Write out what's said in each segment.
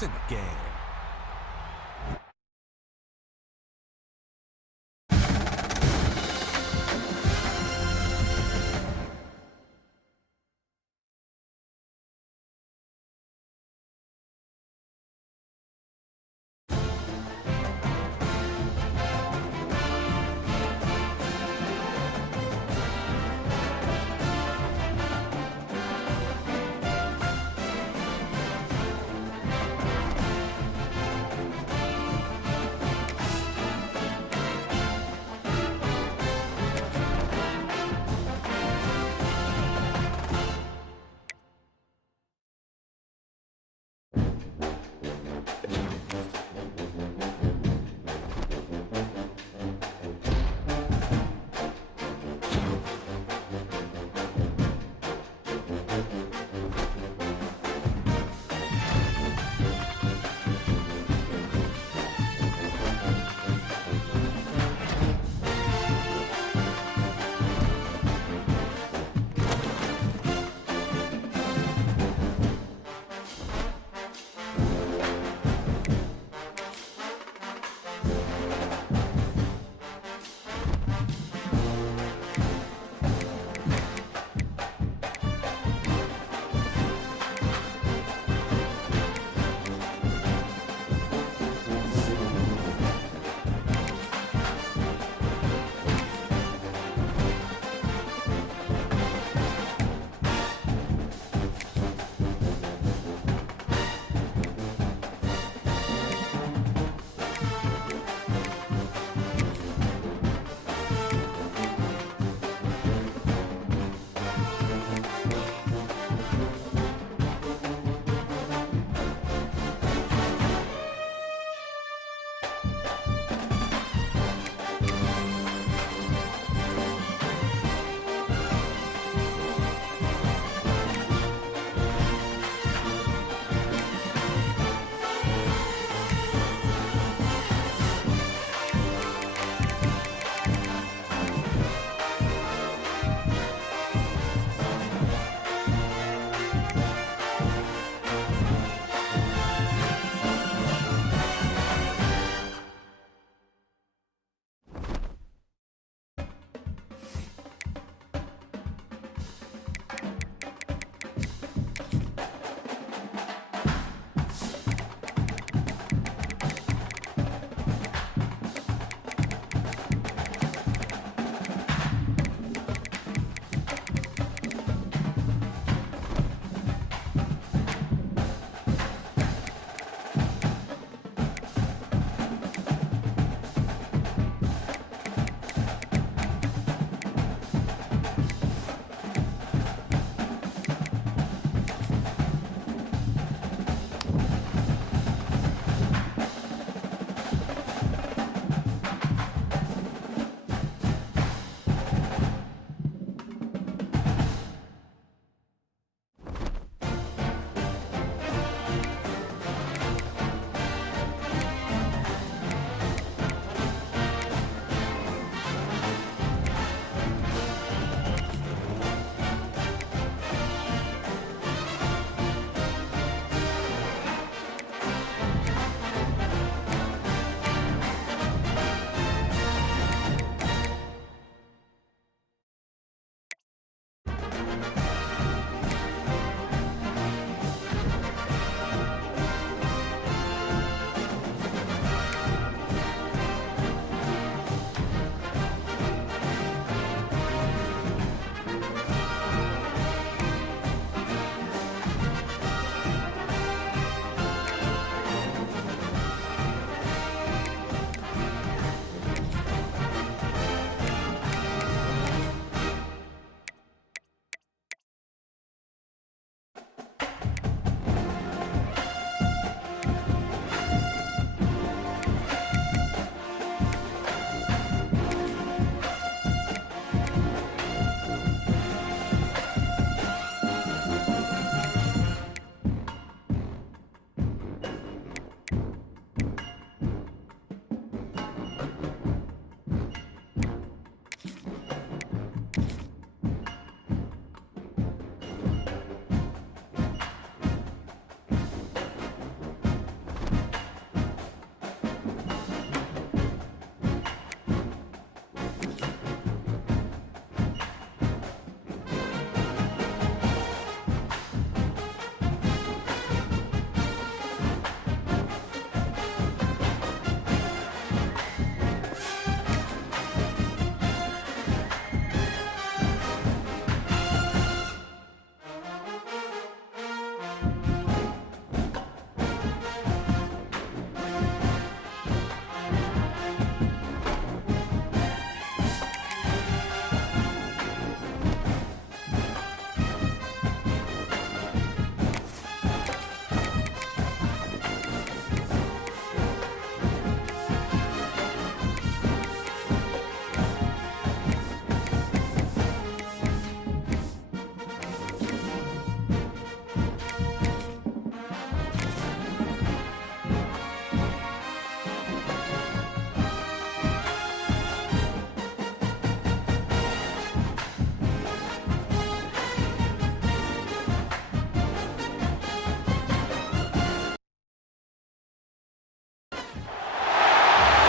points in the game.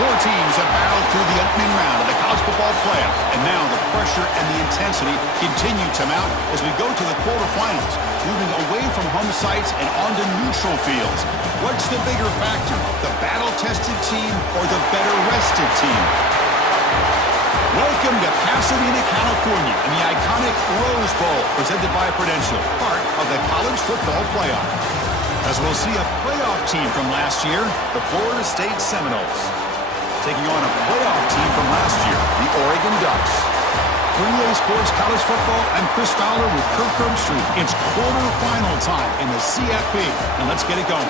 Four teams have battled through the opening round of the college football playoff, and now the pressure and the intensity continue to mount as we go to the quarterfinals, moving away from home sites and onto neutral fields. What's the bigger factor, the battle-tested team or the better-rested team? Welcome to Pasadena, California, in the iconic Rose Bowl, presented by Prudential, part of the college football playoff. As we'll see a playoff team from last year, the Florida State Seminoles, taking on a playoff team from last year, the Oregon Ducks. For EA Sports College Football, I'm Chris Fowler with Kirk Herbstreit. It's quarterfinal time in the CFP, and let's get it going.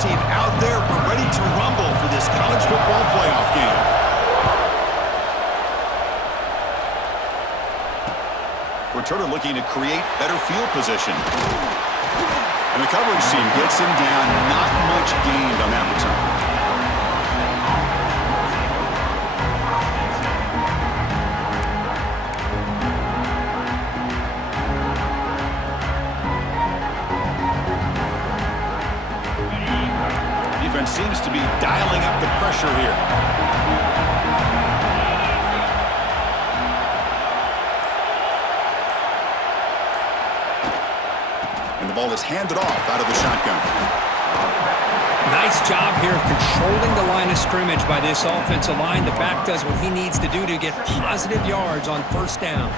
Team out there, we're ready to rumble for this college football playoff game. Returner looking to create better field position. And the coverage team gets him down. Not much gained on that return. Seems to be dialing up the pressure here. And the ball is handed off out of the shotgun. Nice job here of controlling the line of scrimmage by this offensive line. The back does what he needs to do to get positive yards on first down.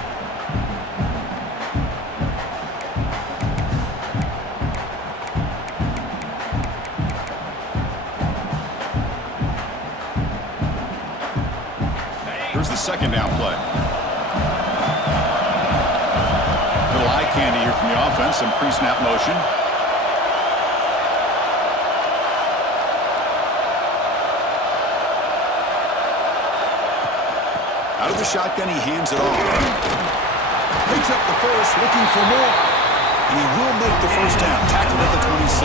The second down play. Little eye candy here from the offense, some pre-snap motion. Out of the shotgun, he hands it off. Picks up the first, looking for more. And he will make the first down, tackled at the 26.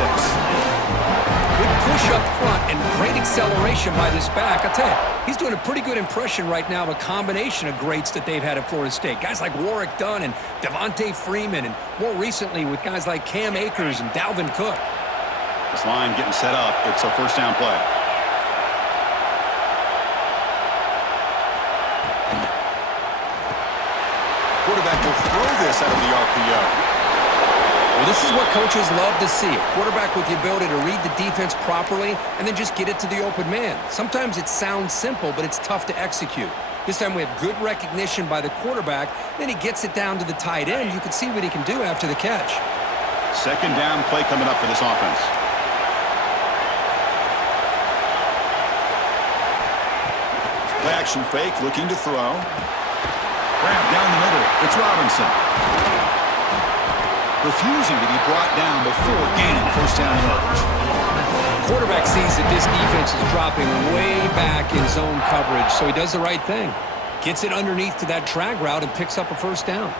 Good push up front and great acceleration by this back. I'll tell you, he's doing a pretty good impression right now of a combination of greats that they've had at Florida State. Guys like Warrick Dunn and Devontae Freeman, and more recently with guys like Cam Akers and Dalvin Cook. This line getting set up. It's a first down play. Quarterback will throw this out of the RPO. Well, this is what coaches love to see. A quarterback with the ability to read the defense properly and then just get it to the open man. Sometimes it sounds simple, but it's tough to execute. This time we have good recognition by the quarterback. Then he gets it down to the tight end. You can see what he can do after the catch. Second down play coming up for this offense. Play action fake, looking to throw. Grab down the middle. It's Robinson. Refusing to be brought down before gaining first down yardage. Quarterback sees that this defense is dropping way back in zone coverage, so he does the right thing. Gets it underneath to that drag route and picks up a first down.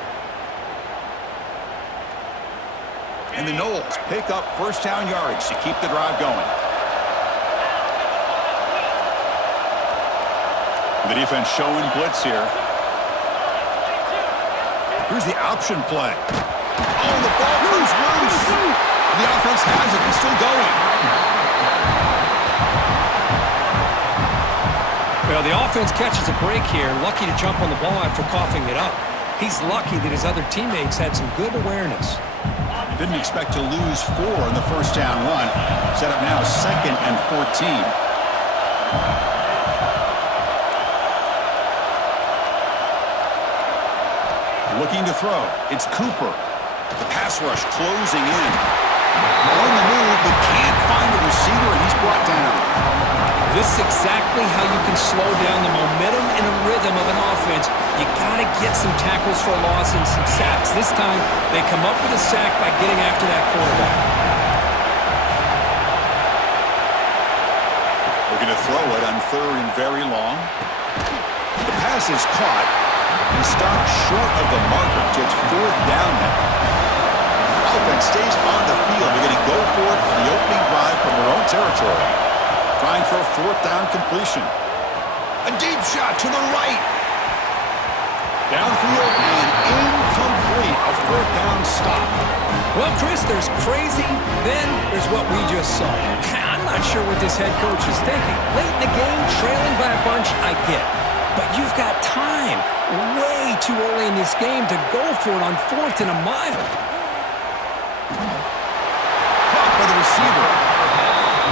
And the Noles pick up first down yardage to keep the drive going. The defense showing blitz here. Here's the option play. Oh, the ball comes loose. The offense has it. It's still going. Well, the offense catches a break here. Lucky to jump on the ball after coughing it up. He's lucky that his other teammates had some good awareness. Didn't expect to lose 4 in the first down run. Set up now 2nd and 14. Looking to throw. It's Cooper. The pass rush closing in. On the move, but can't find a receiver, and he's brought down. This is exactly how you can slow down the momentum and a rhythm of an offense. You got to get some tackles for a loss and some sacks. This time, they come up with a sack by getting after that quarterback. Looking to throw it on 3rd and very long. pass is caught. He's stopped short of the marker, so it's fourth down now. Offense stays on the field. They're going to go for it on the opening drive from their own territory. Trying for a fourth down completion. A deep shot to the right. Downfield and incomplete. A fourth down stop. Well, Chris, there's crazy, then there's what we just saw. I'm not sure what this head coach is thinking. Late in the game, trailing by a bunch, I get. But you've got time, way too early in this game, to go for it on fourth and a mile. Caught by the receiver.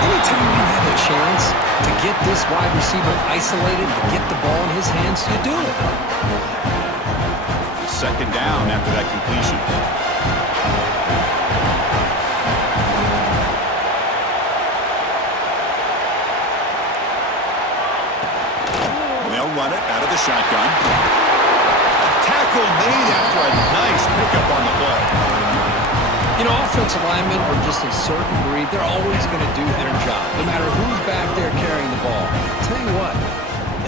Anytime you have a chance to get this wide receiver isolated, to get the ball in his hands, you do it. Second down after that completion. They'll run it out of the shotgun. Tackle made after a nice pickup on the play. You know, offensive linemen are just a certain breed. They're always going to do their job, no matter who's back there carrying the ball. I'll tell you what,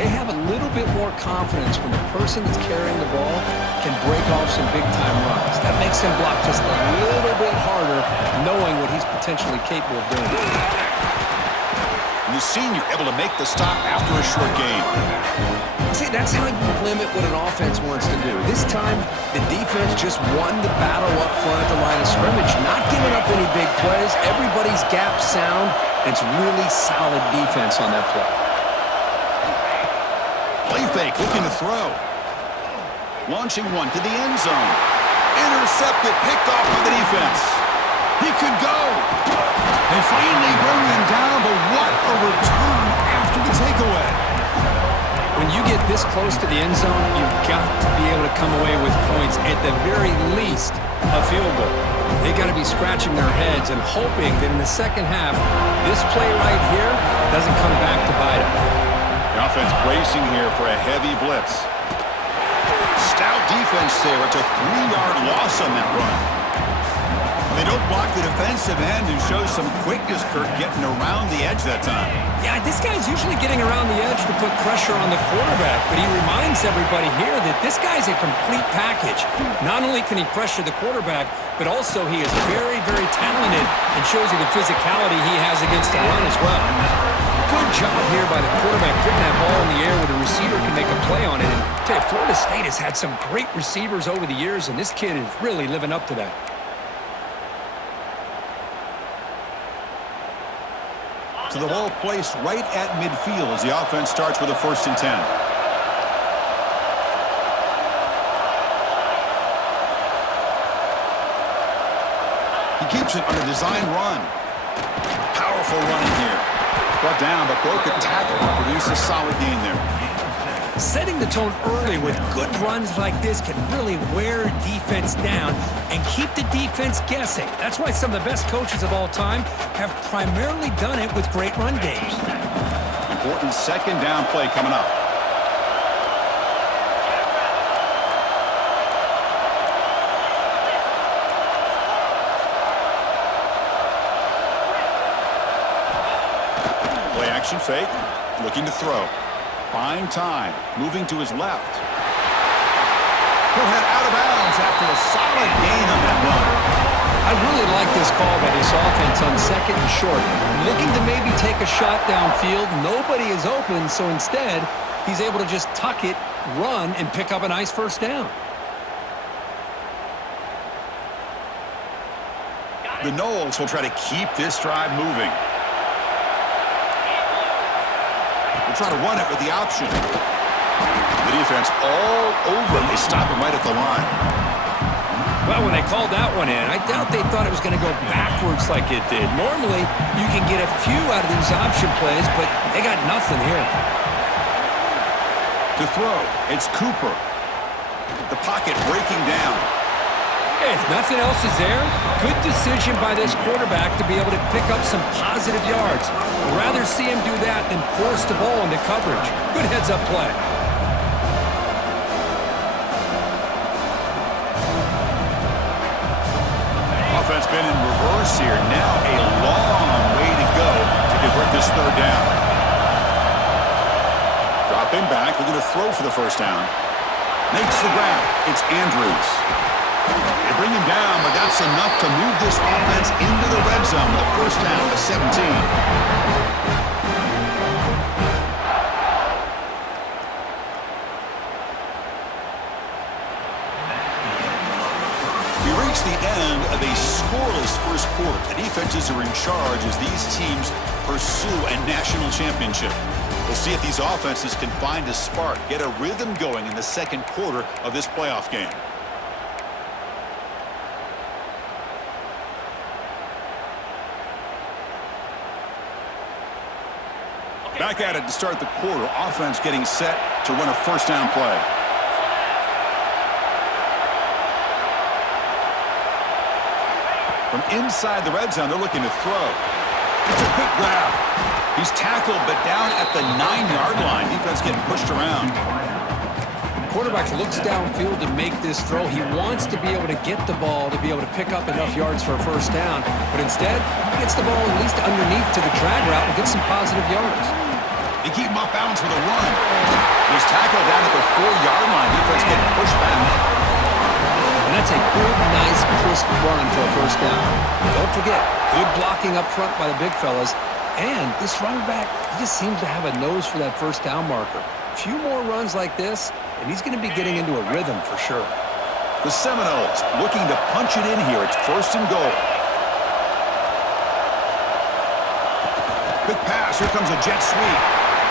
they have a little bit more confidence when the person that's carrying the ball can break off some big-time runs. That makes them block just a little bit harder, knowing what he's potentially capable of doing. And the senior able to make the stop after a short gain. See, that's how you limit what an offense wants to do. This time, the defense just won the battle up front at the line of scrimmage, not giving up any big plays. Everybody's gap sound. It's really solid defense on that play. Play fake, looking to throw. Launching one to the end zone. Intercepted, picked off by the defense. He could go. They finally bring him down, but what a return after the takeaway. When you get this close to the end zone, you've got to be able to come away with points, at the very least, a field goal. They got to be scratching their heads and hoping that in the second half, this play right here doesn't come back to bite them. The offense bracing here for a heavy blitz. Stout defense there. It's a 3-yard loss on that run. They don't block the defensive end and show some quickness, Kirk, getting around the edge that time. Yeah, this guy's usually getting around the edge to put pressure on the quarterback, but he reminds everybody here that this guy's a complete package. Not only can he pressure the quarterback, but also he is very, very talented and shows you the physicality he has against the run as well. Good job here by the quarterback putting that ball in the air where the receiver can make a play on it. And I tell you, Florida State has had some great receivers over the years, and this kid is really living up to that. So the ball placed right at midfield as the offense starts with a 1st and 10. He keeps it on a design run. Powerful running here. Brought down, but broke a tackle and produced a solid gain there. Setting the tone early with good runs like this can really wear defense down and keep the defense guessing. That's why some of the best coaches of all time have primarily done it with great run games. Important second down play coming up. Play action fake, looking to throw. Buying time, moving to his left. He'll head out of bounds after a solid gain on that run. I really like this call by this offense on 2nd and short. Looking to maybe take a shot downfield. Nobody is open, so instead, he's able to just tuck it, run, and pick up a nice 1st down. The Noles will try to keep this drive moving. They'll try to run it with the option. The defense all over. They stop him right at the line. Well, when they called that one in, I doubt they thought it was going to go backwards like it did. Normally, you can get a few out of these option plays, but they got nothing here. To throw, it's Cooper. The pocket breaking down. Hey, if nothing else is there, good decision by this quarterback to be able to pick up some positive yards. I'd rather see him do that than force the ball into coverage. Good heads-up play. Offense been in reverse here. Now a long way to go to convert this 3rd down. Drop Dropping back, looking to throw for the first down. Makes the grab. It's Andrews. They bring him down, but that's enough to move this offense into the red zone with a first down to 17. The end of a scoreless first quarter. The defenses are in charge as these teams pursue a national championship. We'll see if these offenses can find a spark, get a rhythm going in the second quarter of this playoff game. Back at it to start the quarter. Offense getting set to run a first down play. From inside the red zone, they're looking to throw. It's a quick grab. He's tackled, but down at the 9-yard line. Defense getting pushed around. Quarterback looks downfield to make this throw. He wants to be able to get the ball to be able to pick up enough yards for a first down. But instead, he gets the ball at least underneath to the drag route and gets some positive yards. They keep him off bounds with a run. He's tackled down at the 4-yard line. Defense getting pushed back. And that's a good, nice, crisp run for a first down. Don't forget, good blocking up front by the big fellas. And this running back, he just seems to have a nose for that first down marker. A few more runs like this, and he's going to be getting into a rhythm for sure. The Seminoles looking to punch it in here. It's first and goal. Quick pass. Here comes a jet sweep.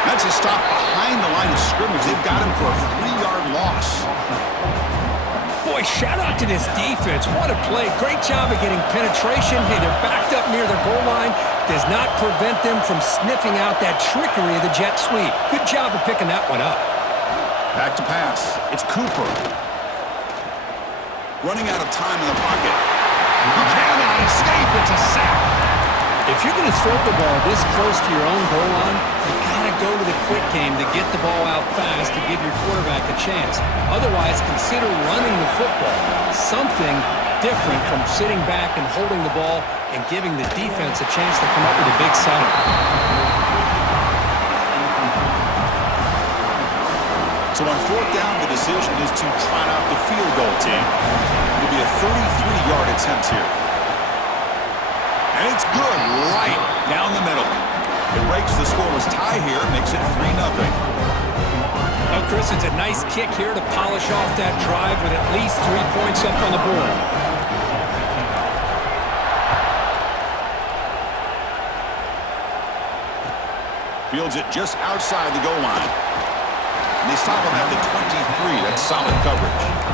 That's a stop behind the line of scrimmage. They've got him for a 3-yard loss. Boy, shout out to this defense. What a play. Great job of getting penetration. Hey, they're backed up near their goal line. Does not prevent them from sniffing out that trickery of the jet sweep. Good job of picking that one up. Back to pass. It's Cooper. Running out of time in the pocket. He cannot escape. It's a sack. If you're going to throw the ball this close to your own goal line, you got to go to the quick game to get the ball out fast to give your quarterback a chance. Otherwise, consider running the football. Something different from sitting back and holding the ball and giving the defense a chance to come up with a big setup. So on fourth down, the decision is to trot out the field goal team. It'll be a 33-yard attempt here. And it's good right down the middle. It breaks the scoreless tie here, makes it 3-0. Well, Chris, it's a nice kick here to polish off that drive with at least 3 points up on the board. Fields it just outside the goal line. And they stop him at the 23. That's solid coverage.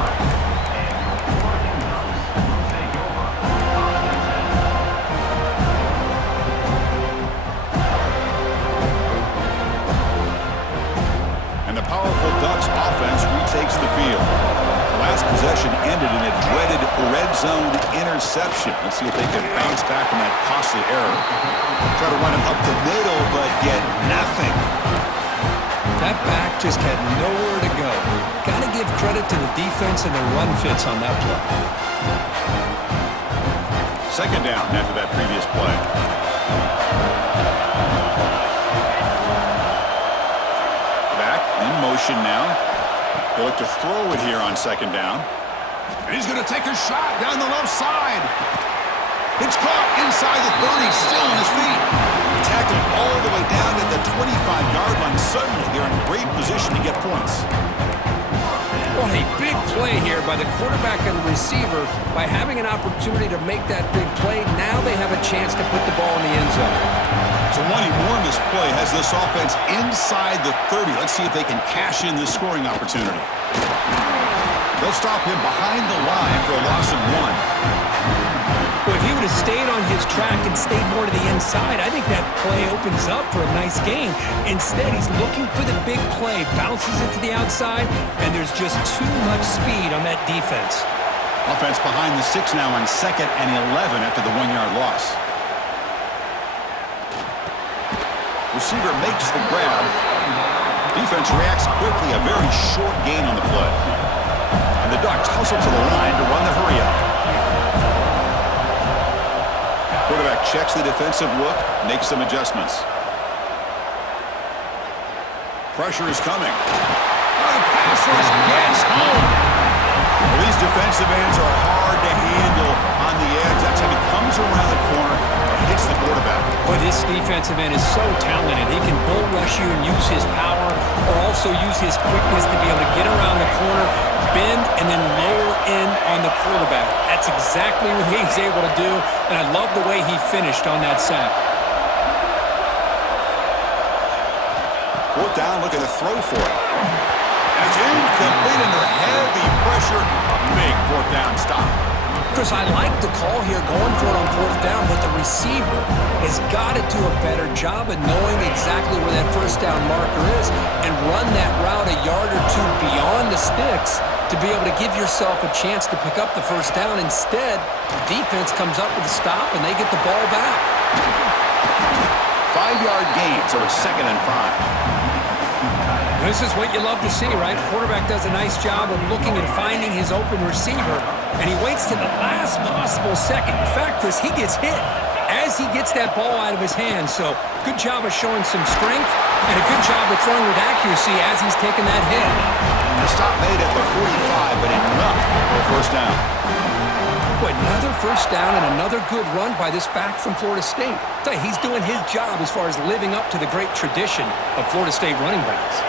Ducks offense retakes the field. The last possession ended in a dreaded red zone interception. Let's see if they can bounce back from that costly error. Try to run it up the middle, but get nothing. That back just had nowhere to go. Got to give credit to the defense and the run fits on that play. Second down after that previous play. In motion now. They look to throw it here on second down. And he's going to take a shot down the left side. It's caught inside the 30, still on his feet. Tackled all the way down at the 25-yard line. Suddenly, they're in great position to get points. What a big play here by the quarterback and the receiver. By having an opportunity to make that big play, now they have a chance to put the ball in the end zone. So one enormous play has this offense inside the 30. Let's see if they can cash in this scoring opportunity. They'll stop him behind the line for a loss of 1. Well, if he would have stayed on his track and stayed more to the inside, I think that play opens up for a nice gain. Instead, he's looking for the big play, bounces it to the outside, and there's just too much speed on that defense. Offense behind the 6 now on 2nd and 11 after the 1-yard loss. Receiver makes the grab. Defense reacts quickly. A very short gain on the play. And the Ducks hustle to the line to run the hurry-up. Quarterback checks the defensive look, makes some adjustments. Pressure is coming. Oh, the pass rush gets home. Well, these defensive ends are hard to handle on the edge. That's how he comes around the corner and hits the quarterback. But this defensive end is so talented. He can bull rush you and use his power, or also use his quickness to be able to get around the corner, bend, and then lower in on the quarterback. That's exactly what he's able to do, and I love the way he finished on that sack. Fourth down, looking to throw for it. And it's incomplete under heavy pressure. A big fourth down stop. Chris, I like the call here going for it on fourth down, but the receiver has got to do a better job of knowing exactly where that first down marker is and run that route a yard or two beyond the sticks to be able to give yourself a chance to pick up the first down. Instead, the defense comes up with a stop and they get the ball back. 5-yard gain, so it's 2nd and 5. This is what you love to see, right? Quarterback does a nice job of looking and finding his open receiver, and he waits to the last possible second. In fact, Chris, he gets hit as he gets that ball out of his hands. So good job of showing some strength and a good job of throwing with accuracy as he's taking that hit. The stop made at the 45, but enough for a first down. Boy, another first down and another good run by this back from Florida State. He's doing his job as far as living up to the great tradition of Florida State running backs.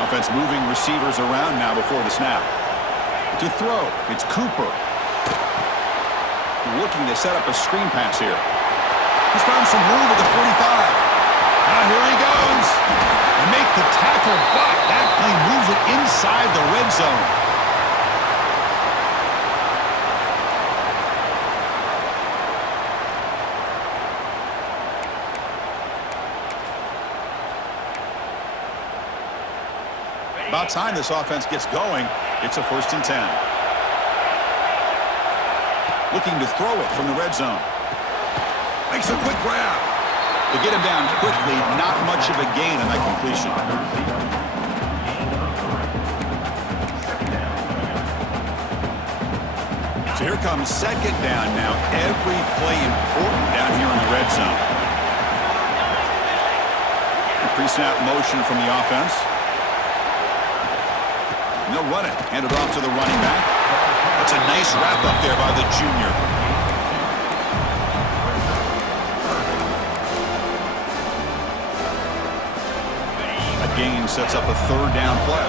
Offense moving receivers around now before the snap. To throw, it's Cooper. Looking to set up a screen pass here. He's found some room at the 45. Now here he goes. And make the tackle, but that play moves it inside the red zone. About time this offense gets going. It's a 1st and 10. Looking to throw it from the red zone. Makes a quick grab. To get him down quickly, not much of a gain on that completion. So here comes 2nd down now. Every play important down here in the red zone. Pre-snap motion from the offense. They'll run it. Hand it off to the running back. That's a nice wrap up there by the junior. A gain sets up a 3rd down play.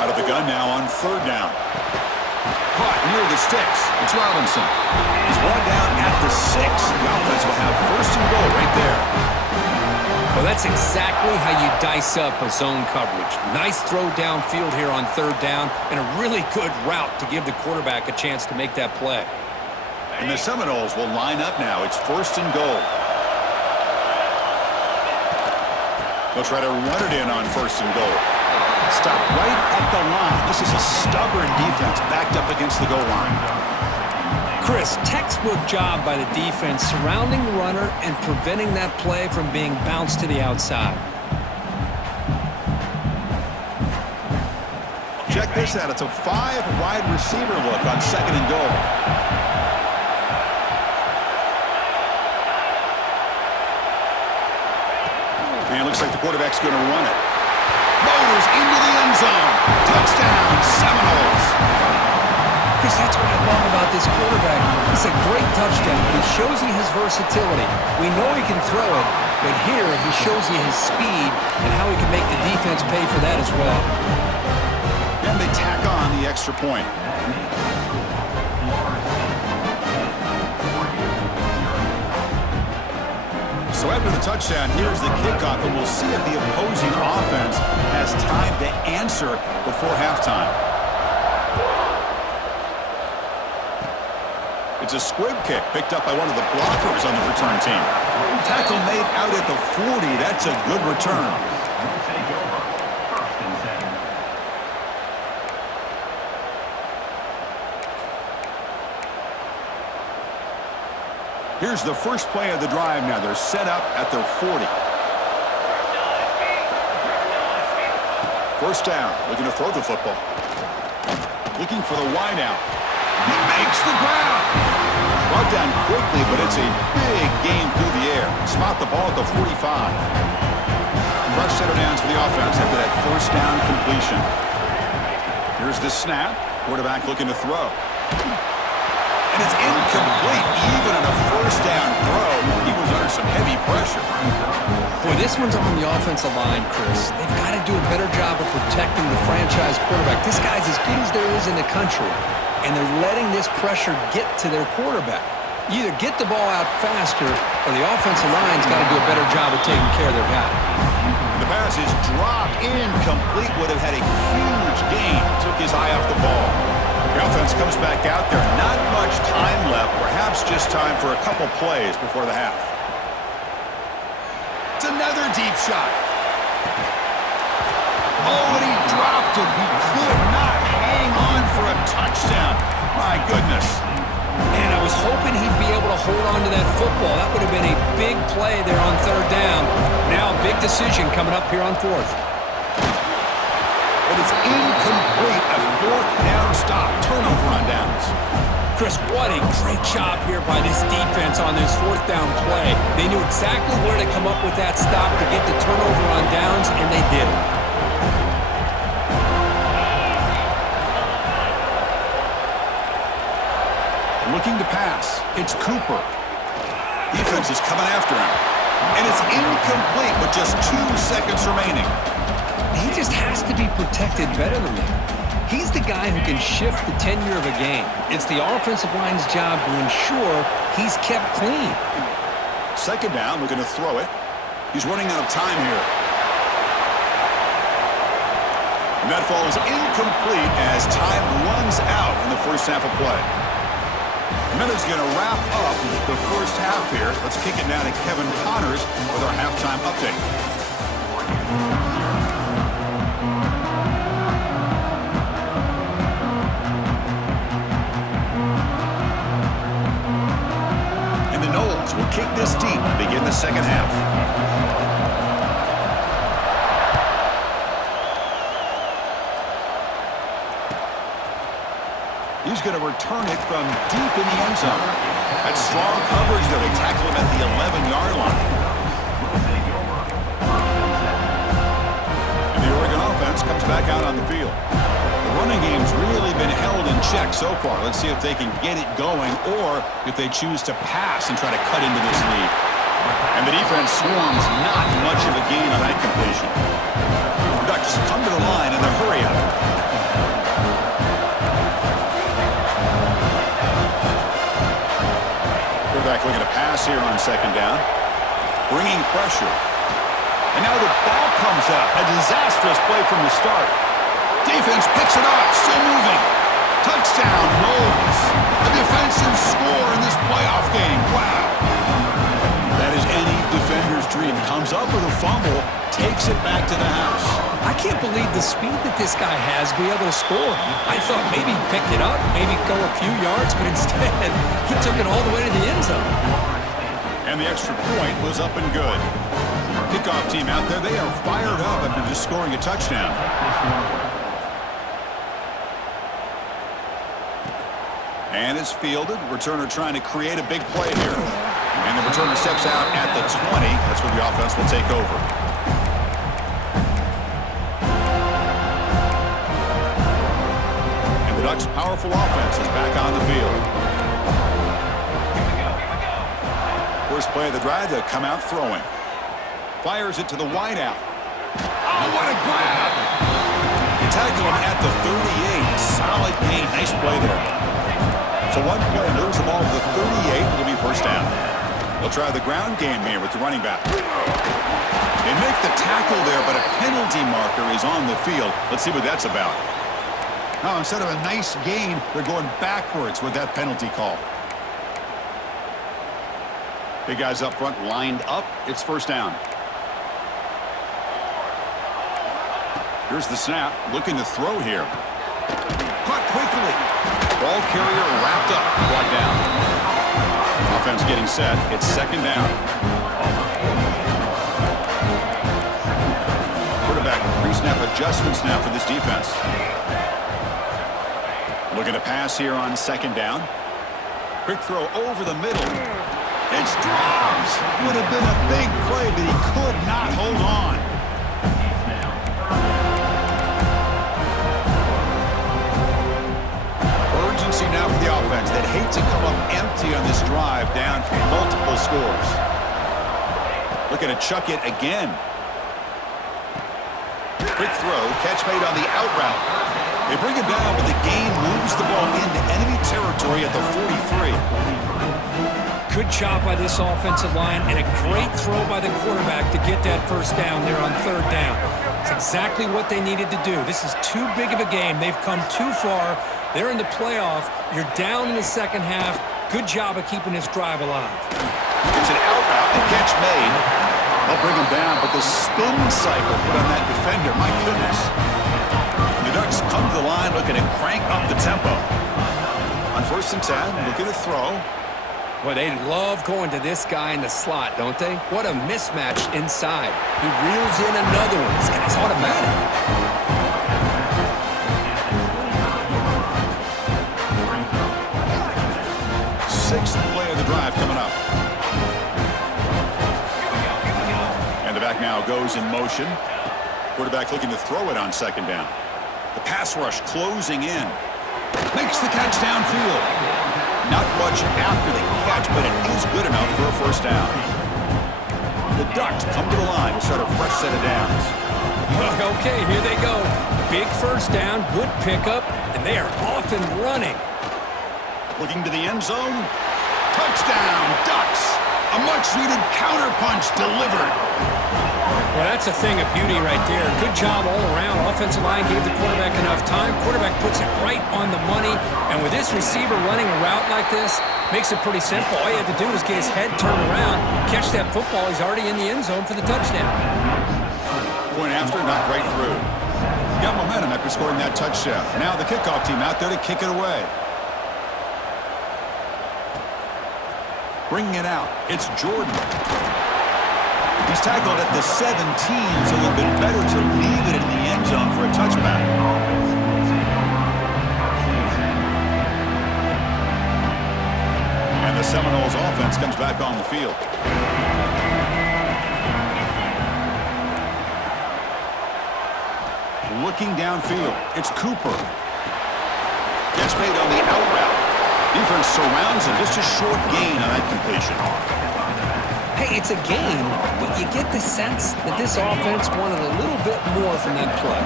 Out of the gun now on 3rd down. Caught near the sticks. It's Robinson. He's brought down at the 6. The offense will have 1st and goal right there. Well, that's exactly how you dice up a zone coverage. Nice throw downfield here on 3rd down, and a really good route to give the quarterback a chance to make that play. And the Seminoles will line up now. It's 1st and goal. They'll try to run it in on 1st and goal. Stop right at the line. This is a stubborn defense backed up against the goal line. Chris, textbook job by the defense surrounding the runner and preventing that play from being bounced to the outside. Check this out. It's a 5-wide receiver look on 2nd and goal. And it looks like the quarterback's going to run it. Motors into the end zone. Touchdown, Seminoles. Chris, that's what I love about this quarterback. It's a great touchdown, but he shows you his versatility. We know he can throw it, but here he shows you his speed and how he can make the defense pay for that as well. And they tack on the extra point. So after the touchdown, here's the kickoff, and we'll see if the opposing offense has time to answer before halftime. It's a squib kick picked up by one of the blockers on the return team. Tackle made out at the 40. That's a good return. Here's the first play of the drive now. They're set up at their 40. 1st down, looking to throw the football. Looking for the wideout. He makes the grab. Brought down quickly, but it's a big gain through the air. Spot the ball at the 45. Fresh set of downs for the offense after that first down completion. Here's the snap. Quarterback looking to throw. And it's incomplete. Even on a first down throw, he was under some heavy pressure. Boy, this one's on the offensive line, Chris. They've got to do a better job of protecting the franchise quarterback. This guy's as good as there is in the country, and they're letting this pressure get to their quarterback. You either get the ball out faster, or the offensive line's got to do a better job of taking care of their guy. The pass is dropped incomplete. Would have had a huge gain. Took his eye off the ball. The offense comes back out there. Not much time left. Perhaps just time for a couple plays before the half. It's another deep shot. Oh, and he dropped it. He could not hang on for a touchdown. My goodness. Man, I was hoping he'd be able to hold on to that football. That would have been a big play there on third down. Now a big decision coming up here on fourth. But it's incomplete. A fourth down stop. Turnover on downs. Chris, what a great job here by this defense on this fourth down play. They knew exactly where to come up with that stop to get the turnover on downs, and they did it. Looking to pass. It's Cooper. Defense is coming after him. And it's incomplete with just 2 seconds remaining. He just has to be protected better than that. He's the guy who can shift the tenure of a game. It's the offensive line's job to ensure he's kept clean. Second down, we're going to throw it. He's running out of time here. And that falls incomplete as time runs out in the first half of play. And that is going to wrap up the first half here. Let's kick it now to Kevin Connors with our halftime update. And the Noles will kick this deep to begin the second half. He's going to return it from deep in the end zone. That's strong coverage there. They tackle him at the 11-yard line. And the Oregon offense comes back out on the field. The running game's really been held in check so far. Let's see if they can get it going or if they choose to pass and try to cut into this lead. And the defense swarms not much of a gain on that completion. The Ducks come to the line in the hurry-up. Looking to pass here on second down. Bringing pressure. And now the ball comes out. A disastrous play from the start. Defense picks it up. Still moving. Touchdown, Noles. A defensive score in this playoff game. Wow. That is any defender's dream. Comes up with a fumble. Takes it back to the house. I can't believe the speed that this guy has to be able to score. I thought maybe he'd pick it up, maybe go a few yards, but instead he took it all the way to the end zone. And the extra point was up and good. Kickoff team out there, they are fired up after just scoring a touchdown. And it's fielded. Returner trying to create a big play here. And the returner steps out at the 20. That's where the offense will take over. The Ducks' powerful offense is back on the field. First play of the drive, they'll come out throwing. Fires it to the wideout. Oh, what a grab! They tackle him at the 38. Solid gain. Nice play there. So one play moves the ball to the 38. It'll be first down. They'll try the ground game here with the running back. They make the tackle there, but a penalty marker is on the field. Let's see what that's about. Now, instead of a nice gain, they're going backwards with that penalty call. Big guys up front lined up. It's first down. Here's the snap. Looking to throw here. Caught quickly. Ball carrier wrapped up. Brought down. Offense getting set. It's second down. Quarterback pre-snap adjustments now for this defense. Looking to pass here on second down. Quick throw over the middle. It's dropped. Would have been a big play, but he could not hold on. Urgency now for the offense that hate to come up empty on this drive down multiple scores. Looking to chuck it again. Quick throw, catch made on the out route. They bring it down, but the game moves the ball into enemy territory at the 43. Good job by this offensive line and a great throw by the quarterback to get that first down there on third down. It's exactly what they needed to do. This is too big of a game. They've come too far. They're in the playoff. You're down in the second half. Good job of keeping this drive alive. It's an out route, the catch made. They'll bring him down, but the spin cycle put on that defender, my goodness. The Ducks come to the line looking to crank up the tempo. On 1st and 10, looking to throw. Well, they love going to this guy in the slot, don't they? What a mismatch inside. He reels in another one. This guy's automatic. Sixth play of the drive coming up. And the back now goes in motion. Quarterback looking to throw it on 2nd down. The pass rush closing in. Makes the catch downfield. Not much after the catch, but it is good enough for a 1st down. The Ducks come to the line to start a fresh set of downs. Okay, here they go. Big 1st down, good pickup, and they are off and running. Looking to the end zone. Touchdown, Ducks! A much-needed counterpunch delivered. Well, that's a thing of beauty right there. Good job all around. Offensive line gave the quarterback enough time. Quarterback puts it right on the money. And with this receiver running a route like this, makes it pretty simple. All you have to do is get his head turned around, catch that football. He's already in the end zone for the touchdown. Point after, not right through. Got momentum after scoring that touchdown. Now the kickoff team out there to kick it away. Bringing it out, it's Jordan. He's tackled at the 17, so it would have been better to leave it in the end zone for a touchback. And the Seminoles offense comes back on the field. Looking downfield, it's Cooper. Catch made on the out route. Defense surrounds him, just a short gain on that completion. Hey, it's a game, but you get the sense that this offense wanted a little bit more from that play.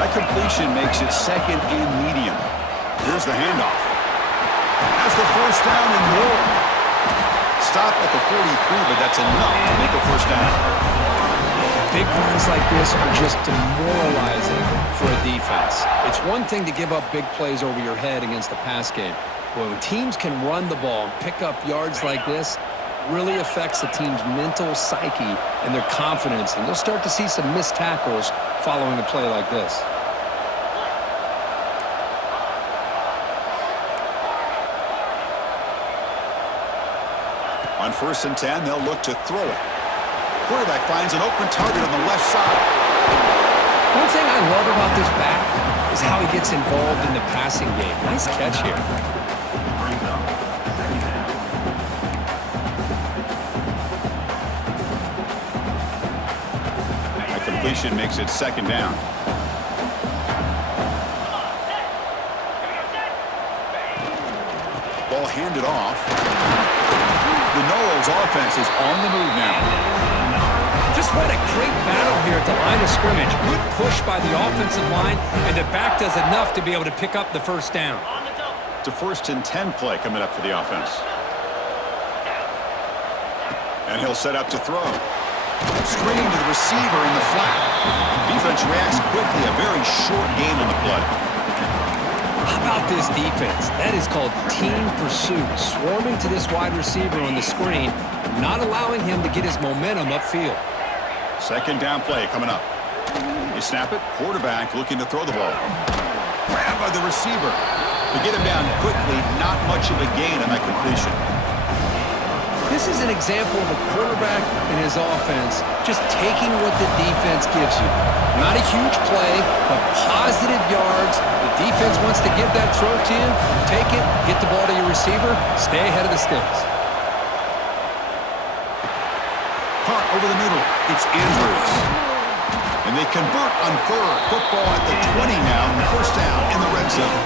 That completion makes it 2nd and medium. Here's the handoff. Has the 1st down and more. Stop at the 43, but that's enough to make a 1st down. Big runs like this are just demoralizing for a defense. It's one thing to give up big plays over your head against the pass game, but when teams can run the ball and pick up yards like this, really affects the team's mental psyche and their confidence, and you'll start to see some missed tackles following a play like this. On 1st and 10, they'll look to throw it. Quarterback finds an open target on the left side. One thing I love about this back is how he gets involved in the passing game. Nice catch here. Completion makes it 2nd down. Ball handed off. The Noles offense is on the move now. Just what a great battle here at the line of scrimmage. Good push by the offensive line, and the back does enough to be able to pick up the 1st down. It's a 1st and 10 play coming up for the offense. And he'll set up to throw. Screen to the receiver in the flat. Defense reacts quickly. A very short gain on the play. How about this defense? That is called team pursuit. Swarming to this wide receiver on the screen, not allowing him to get his momentum upfield. 2nd down play coming up. You snap it. Quarterback looking to throw the ball. Grabbed by the receiver. To get him down quickly, not much of a gain on that completion. This This is an example of a quarterback and his offense just taking what the defense gives you. Not a huge play, but positive yards. The defense wants to give that throw to you. Take it, get the ball to your receiver, stay ahead of the sticks. Caught over the middle. It's Andrews. And they convert on third. Football at the 20 now. First down in the red zone.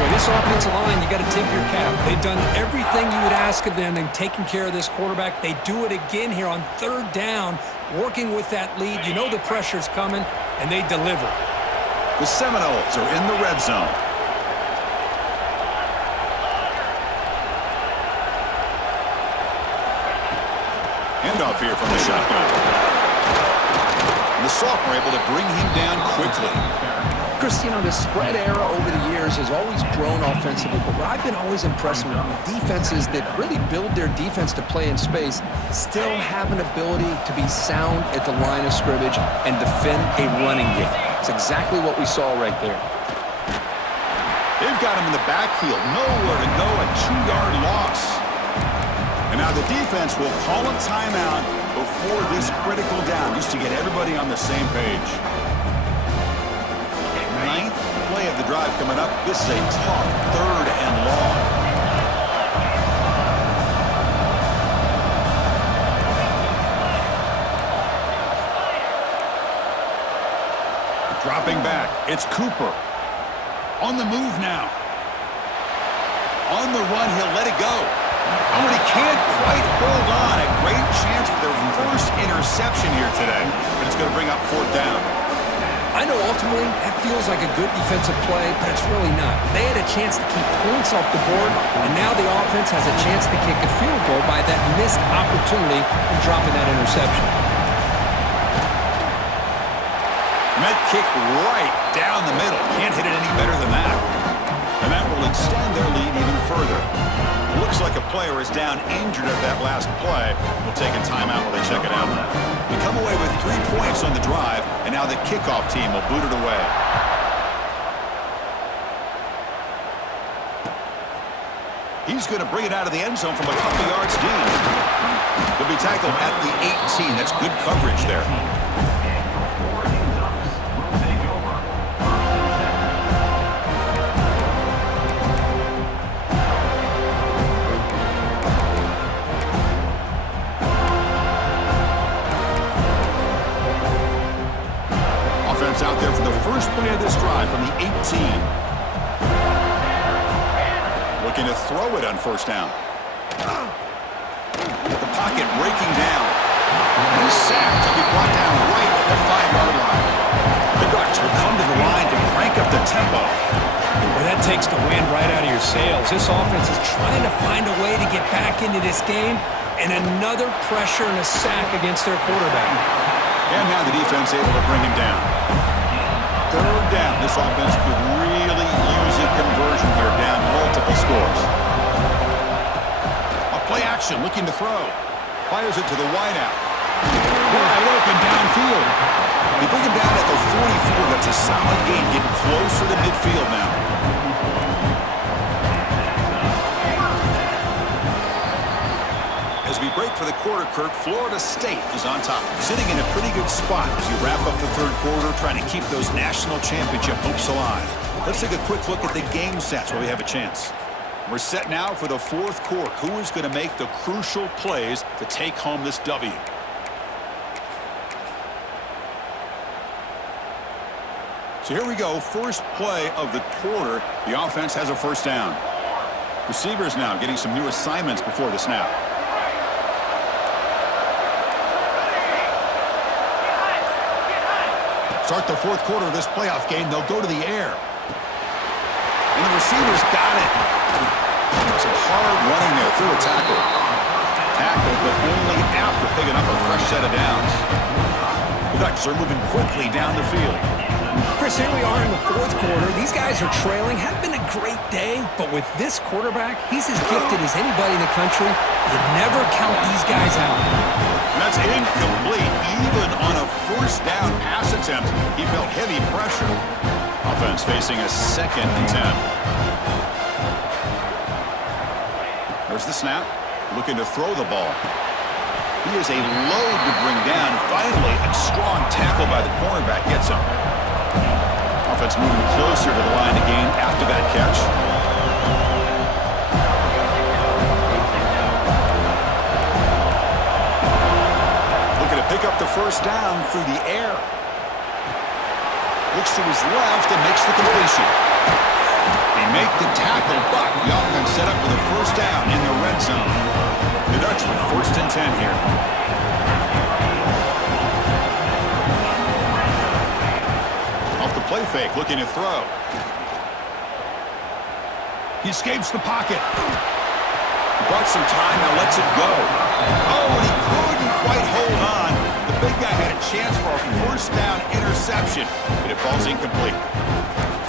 Boy, this offensive line, you got to tip your cap. They've done everything you would ask of them in taking care of this quarterback. They do it again here on third down, working with that lead. You know the pressure's coming, and they deliver. The Seminoles are in the red zone. Handoff here from the shotgun. And the sophomore able to bring him down quickly. Chris, you know, the spread era over the years has always grown offensively, but what I've been always impressed with defenses that really build their defense to play in space still have an ability to be sound at the line of scrimmage and defend a running game. It's exactly what we saw right there. They've got him in the backfield. Nowhere to go, a 2-yard loss. And now the defense will call a timeout before this critical down, just to get everybody on the same page. Ninth play of the drive coming up. This is a tough third and long. Dropping back, it's Cooper. On the move now. On the run, he'll let it go. Oh, and he can't quite hold on. A great chance for their first interception here today. But it's going to bring up fourth down. I know ultimately that feels like a good defensive play, but it's really not. They had a chance to keep points off the board, and now the offense has a chance to kick a field goal by that missed opportunity and dropping that interception. And that kick right down the middle. Can't hit it any better than that. And that will extend their lead even further. Looks like a player is down injured at that last play. We'll take a timeout while they check it out. We come away with 3 points on the drive, and now the kickoff team will boot it away. He's going to bring it out of the end zone from a couple yards deep. He'll be tackled at the 18. That's good coverage there. Out there for the first play of this drive from the 18. Looking to throw it on first down. The pocket breaking down. He's sacked. He'll be brought down right at the 5-yard line. The Ducks will come to the line to crank up the tempo. Well, that takes the wind right out of your sails. This offense is trying to find a way to get back into this game, and another pressure and a sack against their quarterback. And now the defense able to bring him down. Third down. This offense could really use a conversion here, down multiple scores. A play action, looking to throw. Fires it to the wideout. Wide open downfield. They bring him down at the 44. That's a solid gain, getting closer to midfield now. As we break for the quarter, Kirk, Florida State is on top, sitting in a pretty good spot as you wrap up the third quarter, trying to keep those national championship hopes alive. Let's take a quick look at the game stats while we have a chance. We're set now for the fourth quarter. Who is going to make the crucial plays to take home this W? So here we go, first play of the quarter. The offense has a first down. Receivers now getting some new assignments before the snap. Start the fourth quarter of this playoff game. They'll go to the air. And the receivers got it. Some hard running there through a tackle. Tackle, but only after picking up a fresh set of downs. The Ducks are moving quickly down the field. Chris, here we are in the fourth quarter. These guys are trailing. Hadn't been a great day, but with this quarterback, he's as gifted as anybody in the country. You never count these guys out. And that's incomplete. Even on a first down pass attempt, he felt heavy pressure. Offense facing a 2nd and 10. There's the snap. looking to throw the ball. He is a load to bring down. Finally, a strong tackle by the cornerback gets him. Offense moving closer to the line to gain after that catch. Looking to pick up the first down through the air. Looks to his left and makes the completion. They make the tackle, but the offense set up with a first down in the red zone. The Ducks with first and 10 here. Off the play fake, looking to throw. He escapes the pocket. He bought some time, now lets it go. Oh, and he couldn't quite hold on. The big guy had a chance for a first down interception, but it falls incomplete.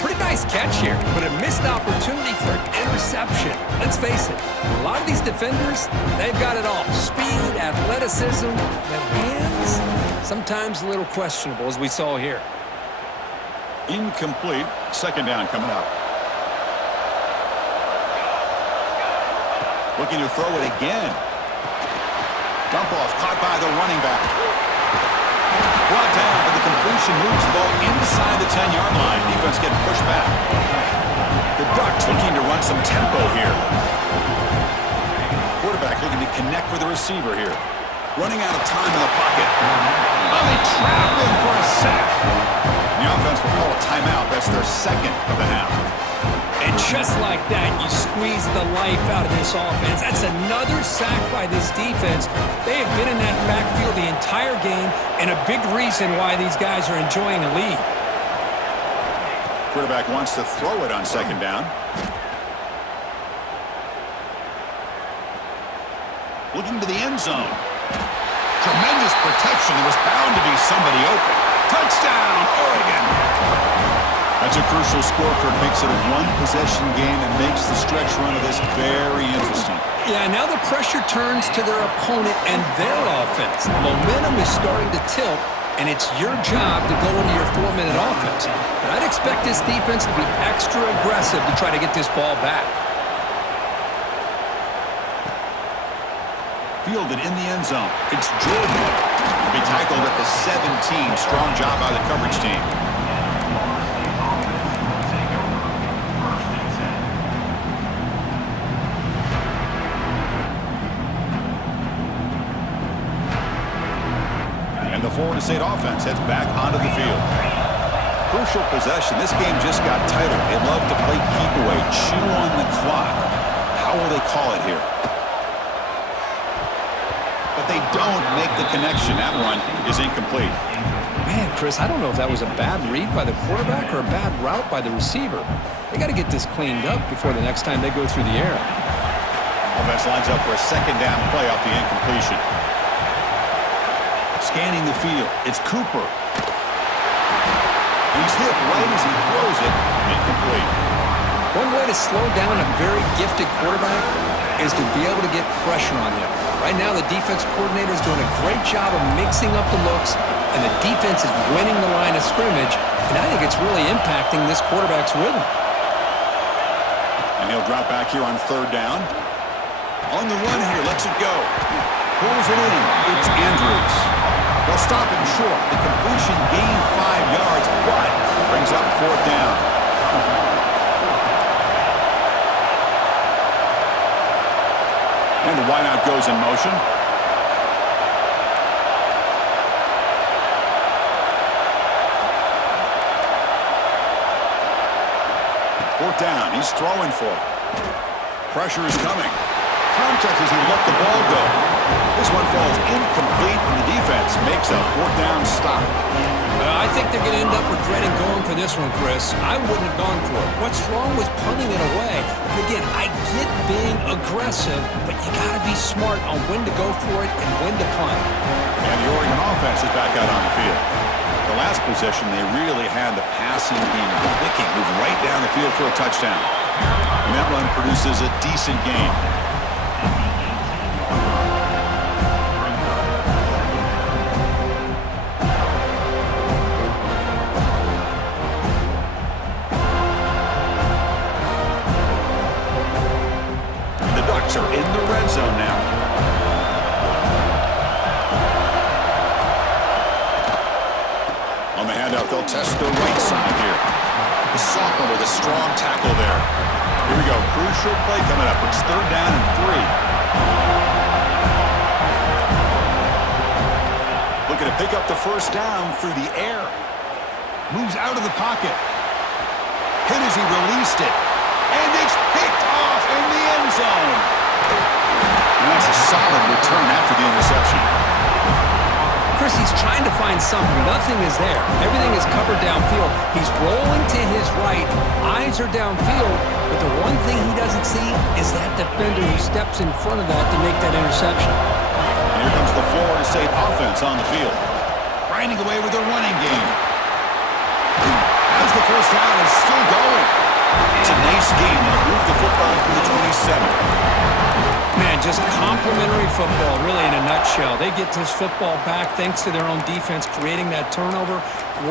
Pretty nice catch here, but a missed opportunity for an interception. Let's face it, a lot of these defenders, they've got it all. Speed, athleticism, but hands, sometimes a little questionable, as we saw here. Incomplete. Second down coming up. Looking to throw it again. Dump off caught by the running back. Brought down, but the completion moves the ball inside the 10-yard line. Defense getting pushed back. The Ducks looking to run some tempo here. Quarterback looking to connect with the receiver here. Running out of time in the pocket. Oh, they trap him for a sack. The offense will call a timeout. That's their second of the half. And just like that, you squeeze the life out of this offense. That's another sack by this defense. They have been in that backfield the entire game, and a big reason why these guys are enjoying a lead. Quarterback wants to throw it on second down. Looking to the end zone. Tremendous protection. There was bound to be somebody open. Touchdown, Oregon! That's a crucial score. Kurt makes it a one-possession game and makes the stretch run of this very interesting. Yeah, now the pressure turns to their opponent and their offense. Momentum is starting to tilt, and it's your job to go into your 4-minute offense. But I'd expect this defense to be extra aggressive to try to get this ball back. Fielded in the end zone. It's Jordan. He'll be tackled at the 17. Strong job by the coverage team. And the Florida State offense heads back onto the field. Crucial possession. This game just got tighter. They love to play keep away, chew on the clock. How will they call it here? But they don't make the connection. That one is incomplete. Man, Chris, I don't know if that was a bad read by the quarterback or a bad route by the receiver. They got to get this cleaned up before the next time they go through the air. Offense lines up for a second down play off the incompletion. Scanning the field. It's Cooper. He's hit right as he throws it. Incomplete. One way to slow down a very gifted quarterback is to be able to get pressure on him. Right now, the defense coordinator is doing a great job of mixing up the looks, and the defense is winning the line of scrimmage, and I think it's really impacting this quarterback's rhythm. And he'll drop back here on third down. On the run here, lets it go. Pulls it in. It's Andrews. They'll stop him short. The completion gained 5 yards, but brings up fourth down. And the wideout goes in motion. Fourth down. He's throwing for it. Pressure is coming. Contact as he let the ball go. This one falls incomplete, and the defense makes a fourth down stop. I think they're going to end up regretting going for this one, Chris. I wouldn't have gone for it. What's wrong with punting it away? Again, I get being aggressive, but you got to be smart on when to go for it and when to punt. And the Oregon offense is back out on the field. The last possession, they really had the passing game clicking, moved right down the field for a touchdown. And that run produces a decent game. Are in the red zone now. Test the right side here. The sophomore with a strong tackle there. Here we go. Crucial play coming up. It's 3rd down and 3. Looking to pick up the first down through the air. Moves out of the pocket. Hit as he released it. And it's picked off in the end zone. And that's a solid return after the interception. Chris, he's trying to find something. Nothing is there. Everything is covered downfield. He's rolling to his right. Eyes are downfield. But the one thing he doesn't see is that defender who steps in front of that to make that interception. Here comes the Florida State offense on the field. Grinding away with the running game. As the first down is still going. It's a nice game. They'll move the football to the 27. Man, just complimentary football, really, in a nutshell. They get this football back thanks to their own defense, creating that turnover,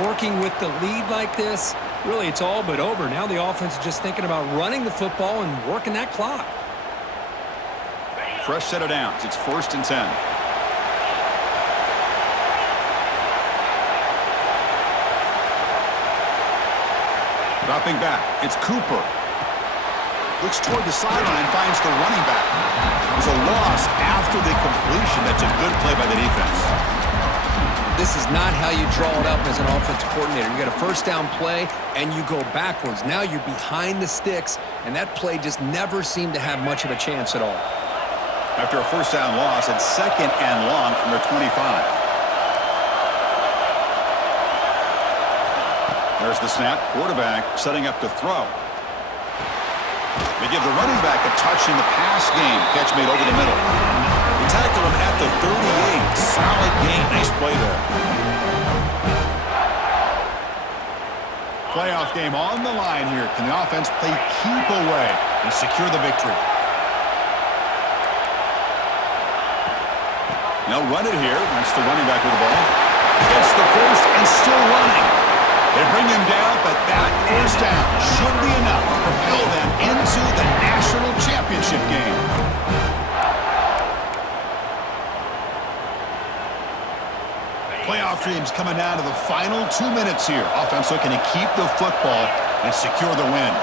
working with the lead like this. Really, it's all but over. Now the offense is just thinking about running the football and working that clock. Fresh set of downs. It's 1st and 10. Dropping back. It's Cooper. Looks toward the sideline, finds the running back. It was a loss after the completion. That's a good play by the defense. This is not how you draw it up as an offensive coordinator. You got a first down play, and you go backwards. Now you're behind the sticks, and that play just never seemed to have much of a chance at all. After a first down loss, it's 2nd and long from their 25. There's the snap. Quarterback setting up to throw. They give the running back a touch in the pass game. Catch made over the middle. They tackle him at the 38. Solid game. Nice play there. Playoff game on the line here. Can the offense play keep away and secure the victory? They'll run it here. That's the running back with the ball. Gets the first and still running. They bring him down, but that first down should be enough to propel them into the national championship game. Playoff dreams coming down to the final 2 minutes here. Offense looking to keep the football and secure the win.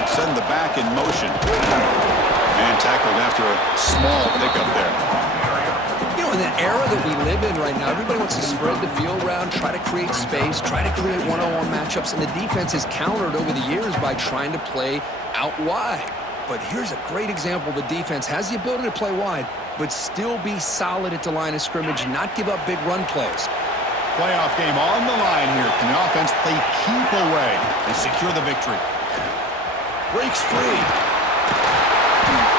And send the back in motion. And tackled after a small pickup there. You know, in the era that we live in right now, everybody wants to spread the field around, try to create space, try to create one-on-one matchups, and the defense is countered over the years by trying to play out wide. But here's a great example. The defense has the ability to play wide, but still be solid at the line of scrimmage, not give up big run plays. Playoff game on the line here. Can the offense play keep away and secure the victory? Breaks free.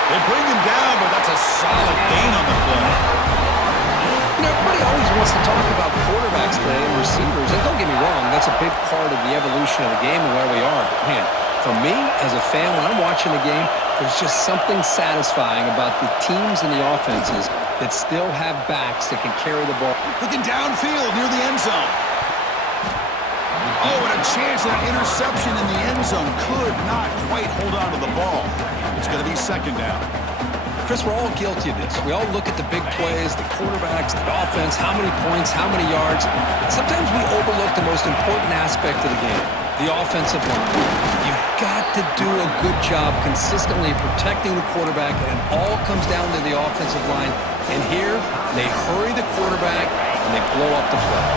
They bring him down, but that's a solid gain on the play. You know, everybody always wants to talk about quarterbacks today and receivers, and don't get me wrong, that's a big part of the evolution of the game and where we are. But man, for me, as a fan, when I'm watching the game, there's just something satisfying about the teams and the offenses that still have backs that can carry the ball. Looking downfield near the end zone. Oh, and a chance at an interception in the end zone. Could not quite hold on to the ball. It's going to be 2nd down. Chris, we're all guilty of this. We all look at the big plays, the quarterbacks, the offense, how many points, how many yards. Sometimes we overlook the most important aspect of the game, the offensive line. You've got to do a good job consistently protecting the quarterback, and it all comes down to the offensive line. And here, they hurry the quarterback, and they blow up the play.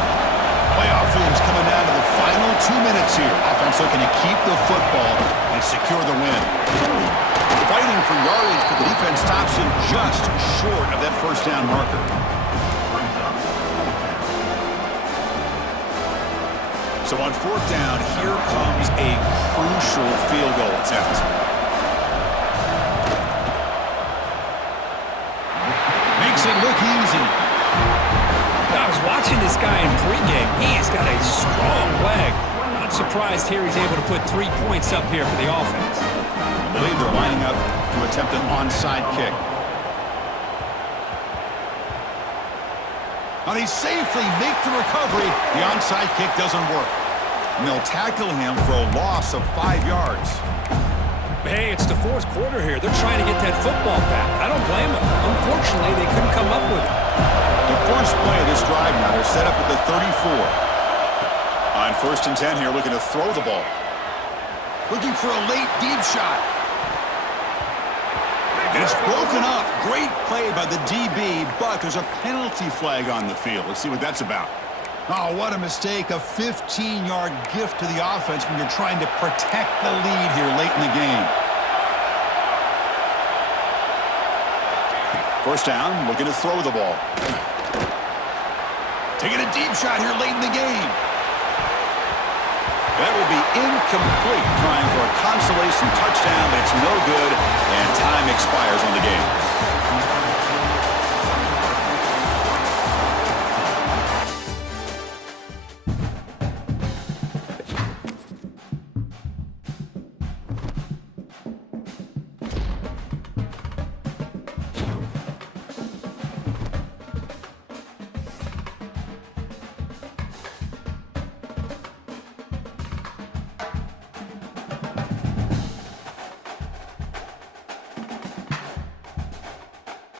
Playoff dreams coming down to the final 2 minutes here. Offense looking to keep the football and secure the win. Fighting for yardage, but the defense stops him just short of that first down marker. So on 4th down, here comes a crucial field goal attempt. Makes it look easy. I was watching this guy in pregame. He's got a strong leg. Not surprised here he's able to put 3 points up here for the offense. I believe they're lining up to attempt an onside kick. And he safely makes the recovery. The onside kick doesn't work. And they'll tackle him for a loss of 5 yards. Hey, it's the 4th quarter here. They're trying to get that football back. I don't blame them. Unfortunately, they couldn't come up with it. The first play of this drive now, they're set up at the 34. On 1st and 10 here, looking to throw the ball. Looking for a late deep shot. And it's broken up. Great play by the DB, but there's a penalty flag on the field. Let's see what that's about. Oh, what a mistake. A 15-yard gift to the offense when you're trying to protect the lead here late in the game. First down, looking to throw the ball. Taking a deep shot here late in the game. That will be incomplete, trying for a consolation touchdown, but it's no good, and time expires on the game.